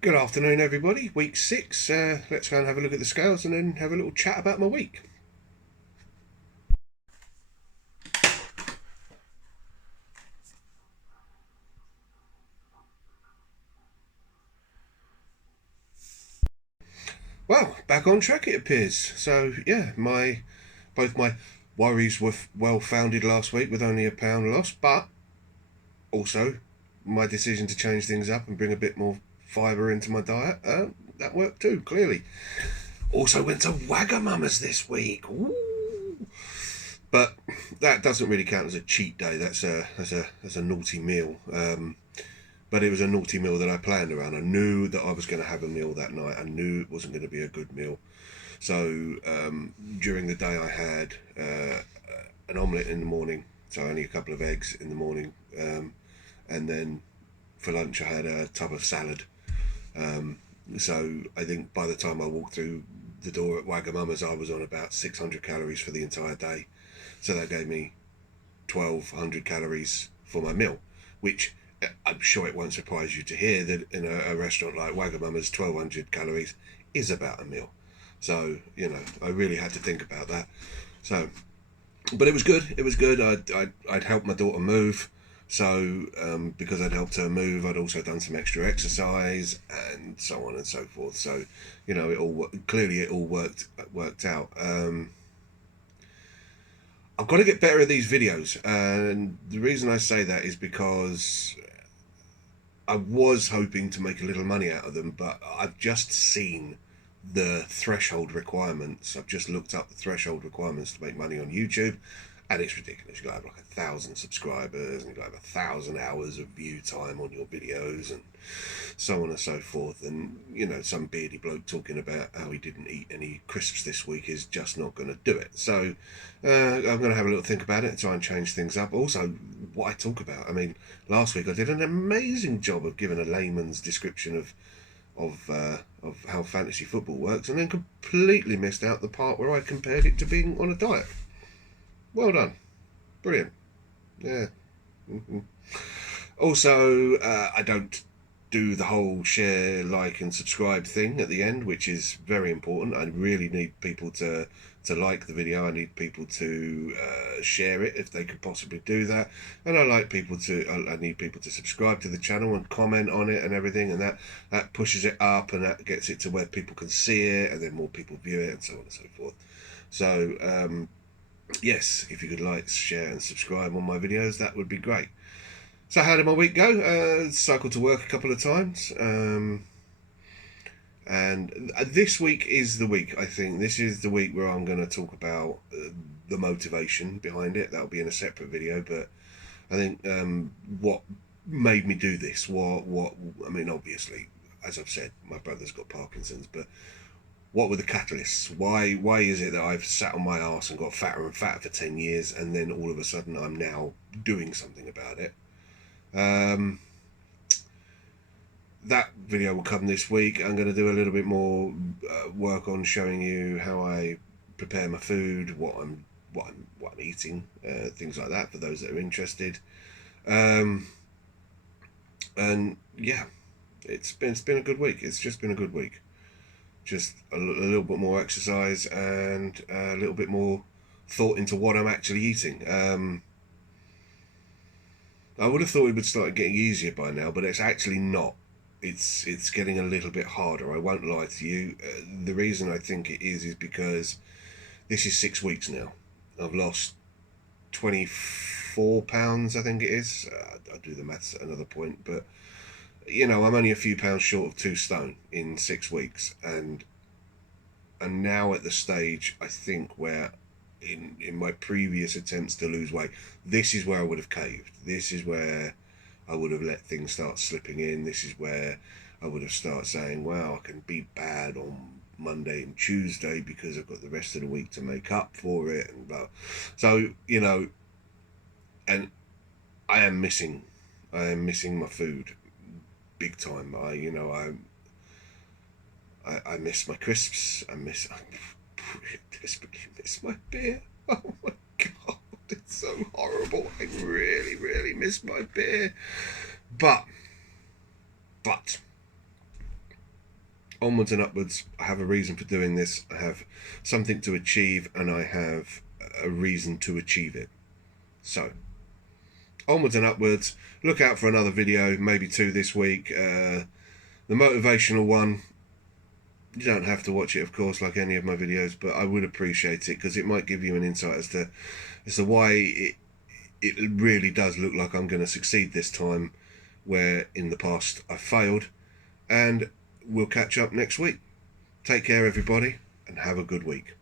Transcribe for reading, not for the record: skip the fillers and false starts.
Good afternoon, everybody. Week 6. Let's go and have a look at the scales and then have a little chat about my week. Well, back on track it appears. So yeah, both my worries were well founded last week with only £1 loss, but also my decision to change things up and bring a bit more fibre into my diet that worked too. Clearly, also went to Wagamama's this week. Ooh. But that doesn't really count as a cheat day. That's a naughty meal. But it was a naughty meal that I planned around. I knew that I was going to have a meal that night. I knew it wasn't going to be a good meal. So during the day, I had an omelette in the morning, so only a couple of eggs in the morning, and then for lunch I had a tub of salad. So I think by the time I walked through the door at Wagamama's, I was on about 600 calories for the entire day. So that gave me 1,200 calories for my meal, which I'm sure it won't surprise you to hear that in a restaurant like Wagamama's, 1,200 calories is about a meal. So, I really had to think about that. So, but it was good. It was good. I'd helped my daughter move. So, because I'd helped her move, I'd also done some extra exercise and so on and so forth. So, it all worked out. I've got to get better at these videos, and the reason I say that is because I was hoping to make a little money out of them, but I've just seen the threshold requirements. I've just looked up the threshold requirements to make money on YouTube, and it's ridiculous. You've got to have like 1,000 subscribers, and you've got to have 1,000 hours of view time on your videos, and so on and so forth. And some beardy bloke talking about how he didn't eat any crisps this week is just not going to do it. So I'm going to have a little think about it and try and change things up. Also, what I talk about. I mean, last week I did an amazing job of giving a layman's description of how fantasy football works, and then completely missed out the part where I compared it to being on a diet. Well done, brilliant. Yeah. Mm-hmm. Also, I don't do the whole share, like, and subscribe thing at the end, which is very important. I really need people to like the video. I need people to share it if they could possibly do that, and I need people to subscribe to the channel and comment on it and everything, and that pushes it up and that gets it to where people can see it, and then more people view it, and so on and so forth. So yes, if you could like, share, and subscribe on my videos, that would be great. So how did my week go? Cycled to work a couple of times. And this week is the week, I think. This is the week where I'm going to talk about the motivation behind it. That'll be in a separate video. But I think what made me do this, I mean, obviously, as I've said, my brother's got Parkinson's, but what were the catalysts? Why is it that I've sat on my arse and got fatter and fatter for 10 years, and then all of a sudden I'm now doing something about it? That video will come this week. I'm going to do a little bit more work on showing you how I prepare my food, what I'm eating, things like that for those that are interested. And yeah, it's been a good week. It's just been a good week. Just a little bit more exercise and a little bit more thought into what I'm actually eating. I would have thought it would start getting easier by now, but it's actually not. It's getting a little bit harder. I won't lie to you. The reason I think it is because this is 6 weeks now. I've lost 24 pounds, I think it is. I'll do the maths at another point, but I'm only a few pounds short of 2 stone in 6 weeks, and now at the stage, I think, where in my previous attempts to lose weight, this is where I would have caved. This is where I would have let things start slipping in. This is where I would have started saying, well, I can be bad on Monday and Tuesday because I've got the rest of the week to make up for it, and blah. So, and I am missing my food big time. I miss my crisps. I desperately miss my beer. Oh my god, it's so horrible. I really, really miss my beer. But Onwards and upwards. I have a reason for doing this. I have something to achieve, and I have a reason to achieve it. So, onwards and upwards. Look out for another video, maybe 2 this week. The motivational one, you don't have to watch it, of course, like any of my videos, but I would appreciate it because it might give you an insight as to why it really does look like I'm going to succeed this time, where in the past I failed. And we'll catch up next week. Take care, everybody, and have a good week.